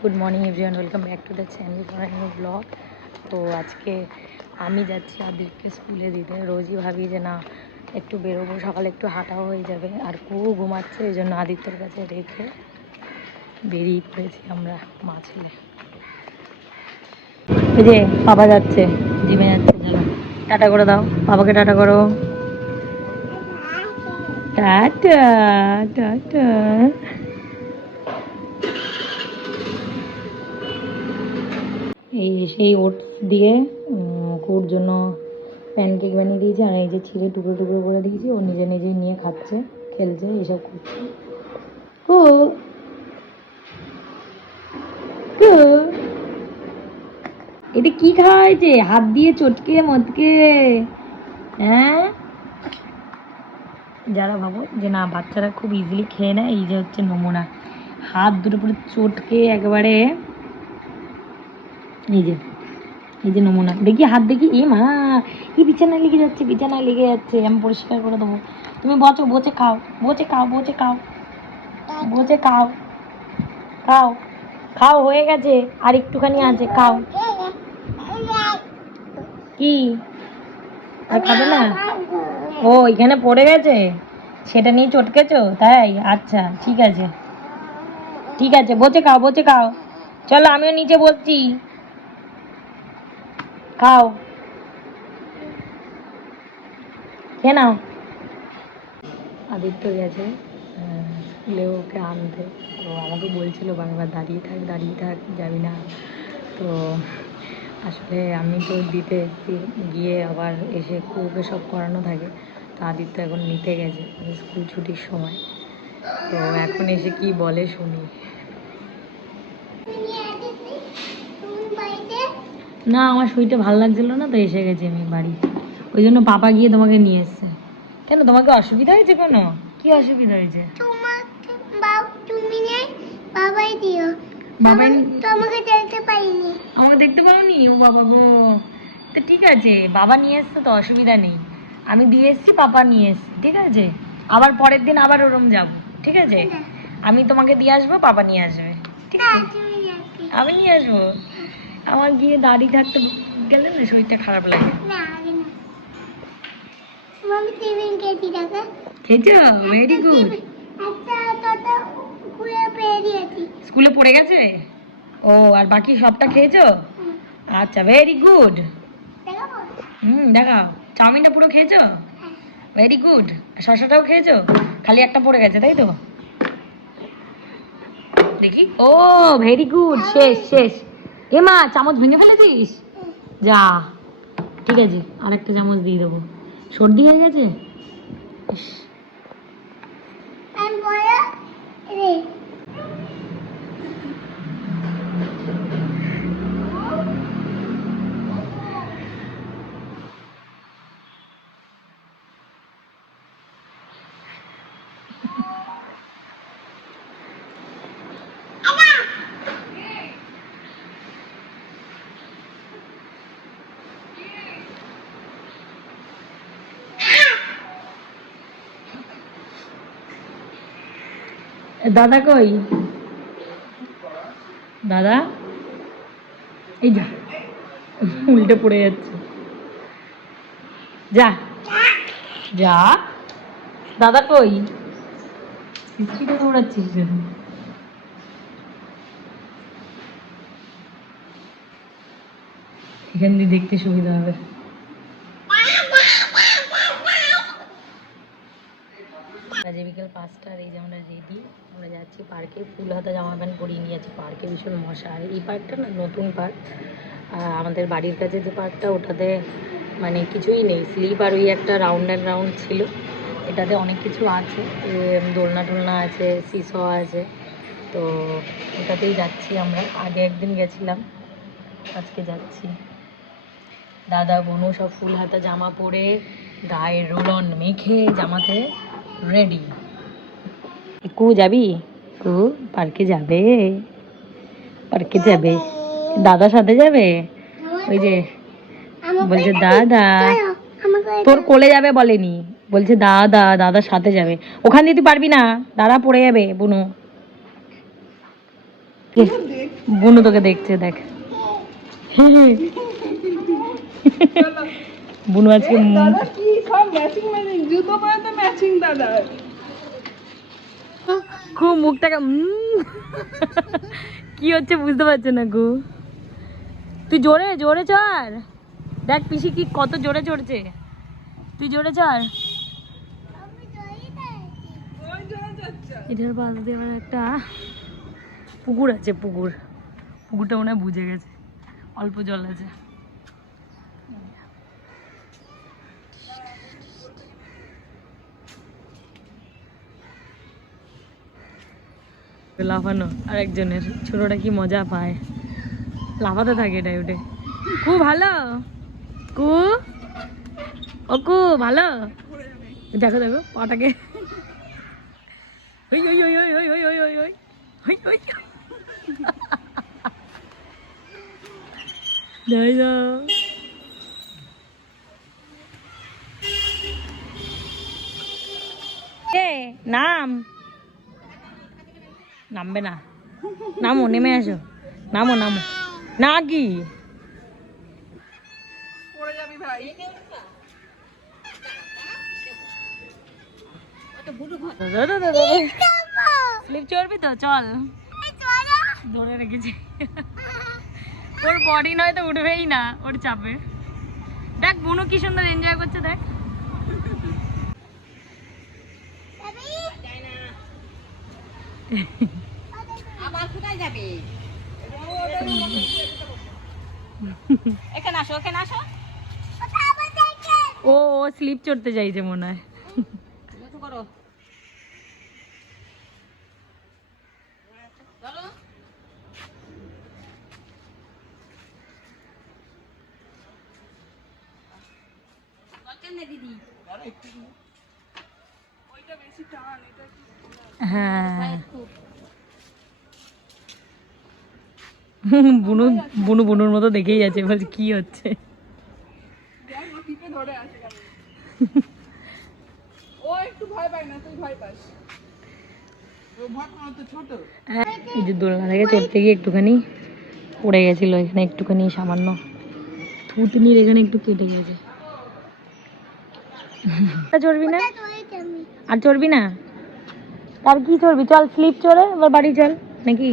Good morning everyone welcome back to the channel for new blog তো আজকে আমি যাচ্ছি আদিককে স্কুলে দিতে। রোজই ভাবি যে না, একটু বেরোবো, সকালে একটু হাঁটাও হয়ে যাবে। আর কুয়ো ঘুমাচ্ছে, এই জন্য আদিত্যর কাছে রেখে বেরিয়ে পড়েছি আমরা মা ছেলে এই যে বাবা যাচ্ছে, জিমে যাচ্ছে, চলো। টাটা করে দাও। বাবাকে টাটা করো। Tata tata. এই সেই ওটস দিয়ে ওর জন্য প্যানকেক বানিয়ে দিয়েছি। আর এই যে ছিঁড়ে টুকরো টুকরো করে দিয়েছি, ও নিজে নিজেই নিয়ে খাচ্ছে, খেলছে, এসব করছে। ও। এটা কি খাওয়া হাত দিয়ে চটকে, মটকে হ্যাঁ? যারা ভাবো যে না, বাচ্চারা খুব ইজিলি খেয়ে নেয়, এই যে হচ্ছে নমুনা। হাত দুটো পুরো চটকে একবারে এই যে এই যে নমুনা। দেখি, হাত দেখি। এ মা এই বিছানায় লেগে যাচ্ছে, বিছানায় লেগে যাচ্ছে। আমি পরিষ্কার করে দেবো। তুমি বচো বচে খাও বচে খাও বচে খাও। বচে খাও। খাও। খাও, হয়ে গেছে। আর একটুখানি আছে, খাও। কি? আর খাবে না? ও, এখানে পড়ে গেছে? সেটা নিয়ে চটকেছো? তাই? আচ্ছা ঠিক আছে। ঠিক আছে বচে খাও বচে খাও। চলো, আমিও নিচে বলছি খাও। খেয়ে নাও। আদিত্য গেছে স্কুলে ওকে আনতে। তো আমাকে বলছিল বারবার, দাঁড়িয়ে থাক দাঁড়িয়ে থাক, যাবি না। তো আসলে আমি তো দিতে এসেছি, গিয়ে আবার এসে ওকে সব করানো থাকে। তো আদিত্য এখন নিতে গেছে, স্কুল ছুটির সময়। তো এখন এসে কি বলে শুনি। না আমার শরীরটা ভালো লাগছিল না তো এসে গেছি আমি বাড়ি। ওই জন্য পাপা গিয়ে তোমাকে নিয়ে এসছে। কেন তোমাকে অসুবিধা হয়েছে কোনো? কি অসুবিধা হয়েছে? তোমাকে বাবা তুমি নেই বাবাই দিও। বাবাই তোমাকে দেখতে পাইনি। আমাকে দেখতে পাওনি? ও বাবা গো। তো ঠিক আছে বাবা নিয়ে এসছে তো অসুবিধা নেই। আমি দিয়ে এসছি পাপা নিয়ে এসছি ঠিক আছে? আবার পরের দিন আবার ওরম যাব ঠিক আছে? আমি তোমাকে দিয়ে আসব পাপা নিয়ে আসবে ঠিক আছে? আমি নিয়ে আসব? আমার গিয়ে দাঁড়িয়ে থাকতে গেলে না শরীরটা খারাপ লাগে। খেয়েছি ভেরি গুড স্কুলে পড়ে গেছে? ও আর বাকি সবটা খেয়েছো? আচ্ছা ভেরি গুড হুম দেখাও। চাউমিনটা পুরো খেয়েছো? ভেরি গুড শশাটাও খেয়েছো? খালি একটা পড়ে গেছে তাই তো? দেখি। ও ভেরি গুড শেষ শেষ। এ মা চামচ ভেঙে ফেলেছিস? যা, ঠিক আছে আর একটা চামচ দিয়ে দেবো। সর্দি হয়ে গেছে? দাদা কই? দাদা? এই যা, উল্টে পড়ে যাচ্ছে। যা। যা। দাদা কই? স্পিডে দৌড়াচ্ছিস কেন? এখান দিয়ে দেখতে সুবিধা হবে বাজে বিকেল পাঁচটা এই যে আমরা রেডি আমরা যাচ্ছি পার্কে ফুল হাতা জামা প্যান্ট পরিয়ে নিয়ে যাচ্ছি পার্কে ভীষণ মশা। আর এই পার্কটা না নতুন পার্ক আমাদের বাড়ির কাছে যে পার্কটা ওটাতে মানে কিছুই নেই। স্লিপ আর ওই একটা রাউন্ড অ্যান্ড রাউন্ড ছিল। এটাতে অনেক কিছু আছে। দোলনা টোলনা আছে সিস আছে। তো ওটাতেই যাচ্ছি আমরা। আগে একদিন গেছিলাম, আজকে যাচ্ছি। দাদা বোনও সব ফুল হাতা জামা পরে, গায়ে রোলন মেখে জামাতে রেডি কু যাবি? কু পার্কে যাবে। পার্কে যাবে। দাদার সাথে যাবে? ওই যে বলছে দাদা তোর কোলে যাবে বলেনি। বলছে দাদা দাদার সাথে যাবে। ওখান দিয়ে তুই পারবি না। দাদা পড়ে যাবে বুনু। বুনু তোকে দেখছে দেখ। বুনু আজকে দাদা জুতো পরে তো ম্যাচিং দাদা। খুব মুখটাকে। কি হচ্ছে বুঝতে পারছে না গু। তুই জোরে জোরে চড়। দেখ পিসি কি কত জোরে চড়ছে। তুই জোরে চড়। এটার পাশ দিয়ে আমার একটা পুকুর আছে, পুকুর। পুকুরটা মনে হয় বুঝে গেছে। অল্প জল আছে। লাফানো আর একজনের ছোটটা কি মজা পায় লাফাতে থাকে এটাই ওটে কু ভালো কু ও কু ভালো দেখো দেখো পাটাকে নাম নামবে না। নামো নেমে আসো। নামো নামো। না কি পড়ে যাবি ভাই। স্লিপ চড়বি তো? চল। ধরে রেখেছি। ওর বডি নয় তো উঠবেই না ওর চাপে। দেখ বুনু কি সুন্দর এনজয় করছে দেখ। কোথায় যাবে? এখানে আসো এখানে আসো। ও ও স্লিপ চড়তে চাইছে মনে হয়। হ্যাঁ। বুনু বুনু বুনুর মতো দেখেই যাচ্ছে বলছে কি হচ্ছে? দেখ ও টিপে ধরে আছে কেন ও একটু ভয় পায় না তুই ভয় পাস। ও ভয় পায় তো ছোট। এই যে দোলনা থেকে চড়তে গিয়ে একটুখানি পড়ে গেছিল এখানে একটুখানি সামান্য থুতনির এখানে একটু কেটে গেছে। আর চড়বি না? আর চড়বি না? আর কি চড়বি? চল স্লিপ চড়ে এবার বাড়ি চল নাকি?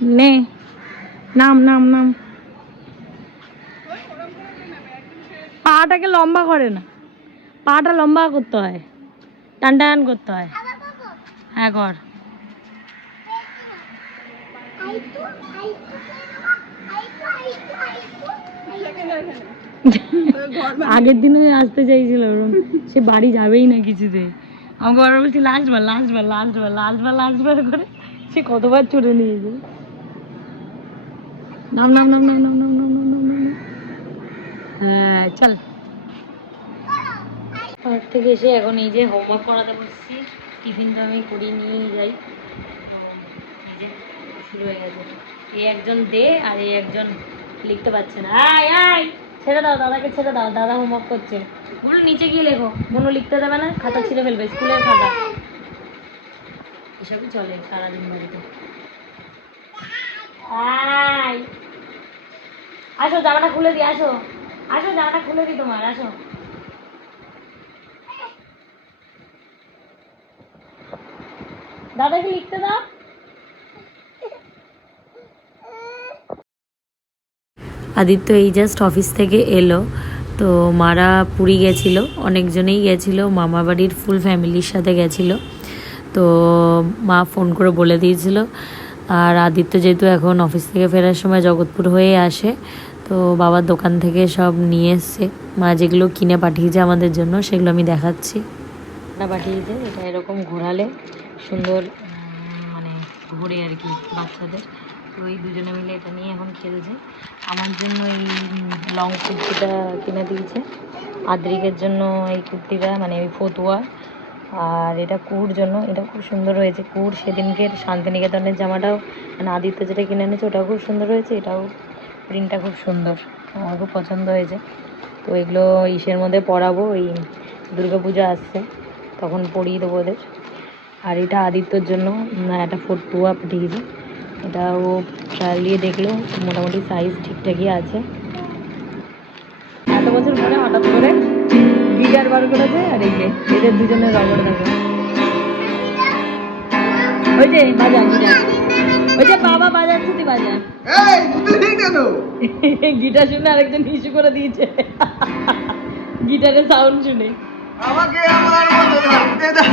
নে, নাম নাম নাম। পাটাকে লম্বা করে না। পাটা লম্বা করতে হয়। টান টান করতে হয়। হ্যাঁ কর। আগের দিনে আসতে চাইছিল ওরম। সে বাড়ি যাবেই না কিছুতে। আমাকে বলছি লাস্ট বার লাস্ট বার লাস্ট বার লাস্ট বার লাস্ট বার করে সে কতবার চড়ে নিয়েছে নাম নাম নাম নাম নাম নাম নাম নাম নাম। হ্যাঁ চল। পার্ক থেকে এসে এখন এই যে হোমওয়ার্ক করাতে বসছি। টিফিন তো আমি করিয়ে নিয়ে যাই। শুরু হয়ে গেছে। এই একজন দে আর এই একজন লিখতে পারছে না। আয় আয়! ছেড়ে দাও, দাদাকে ছেড়ে দাও। দাদা হোমওয়ার্ক করছে। বলো নিচে গিয়ে লেখো। কোনো লিখতে দেবে না, খাতা ছিঁড়ে ফেলবে, স্কুলের খাতা। এসবই চলে সারাদিন বাড়িতে। আয়! আসো, জামাটা খুলে দিই আসো। আসো, জামাটা খুলে দিই তোমার, আসো। দাদাকে লিখতে দাও। আদিত্য এই জাস্ট অফিস থেকে এলো। তো মারা পুরী গেছিল, অনেকজনেই গেছিল মামা বাড়ির ফুল ফ্যামিলির সাথে গেছিল। তো মা ফোন করে বলে দিয়েছিল, আর আদিত্য যেহেতু এখন অফিস থেকে ফেরার সময় জগৎপুর হয়ে আসে তো বাবার দোকান থেকে সব নিয়ে এসছে। মা যেগুলো কিনে পাঠিয়েছে আমাদের জন্য, সেগুলো আমি দেখাচ্ছি। না পাঠিয়েছে এটা এরকম ঘোরালে সুন্দর মানে ঘোরে আর কি বাচ্চাদের। তো এই দুজনে মিলে এটা নিয়ে এখন খেলছে। আমার জন্য এই লং কুর্তিটা কিনে দিয়েছে। আদ্রিকের জন্য এই কুর্তিটা মানে ওই ফতুয়া। আর এটা কুর জন্য, এটা খুব সুন্দর হয়েছে। কুর সেদিনকে শান্তিনিকেতনের জামাটাও মানে আদিত্য যেটা কিনে এনেছে, ওটাও খুব সুন্দর হয়েছে, এটাও প্রিন্টটা খুব সুন্দর। আমার খুব পছন্দ হয়েছে। তো এগুলো ইসের মধ্যে পরাবো, এই দুর্গা পূজা আসছে, তখন পরিয়ে দেবো ওদের। আর এটা আদিত্যর জন্য একটা ফতুয়া পাঠিয়েছে এটা ও চালিয়ে দেখল, মোটামুটি সাইজ ঠিকঠাকই আছে। এত বছর পরে হঠাৎ করে গিটার বার করেছে, আর এই যে, এদের দুজনের রবর দেখো। ওই যে বাজা গিটার ওই যে বাবা বাজাচ্ছে তুই বাজা এই তুই কেন? গিটার শুনে আরেকজন ইস্যু করে দিয়েছে। গিটারের সাউন্ড শুনে। আমাকে আমার মতো দাও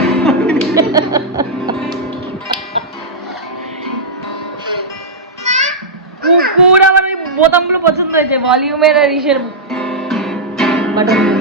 কুকুর আমার বোতামগুলো পছন্দ হয়েছে ভলিউমের আর ইসের বাটনগুলো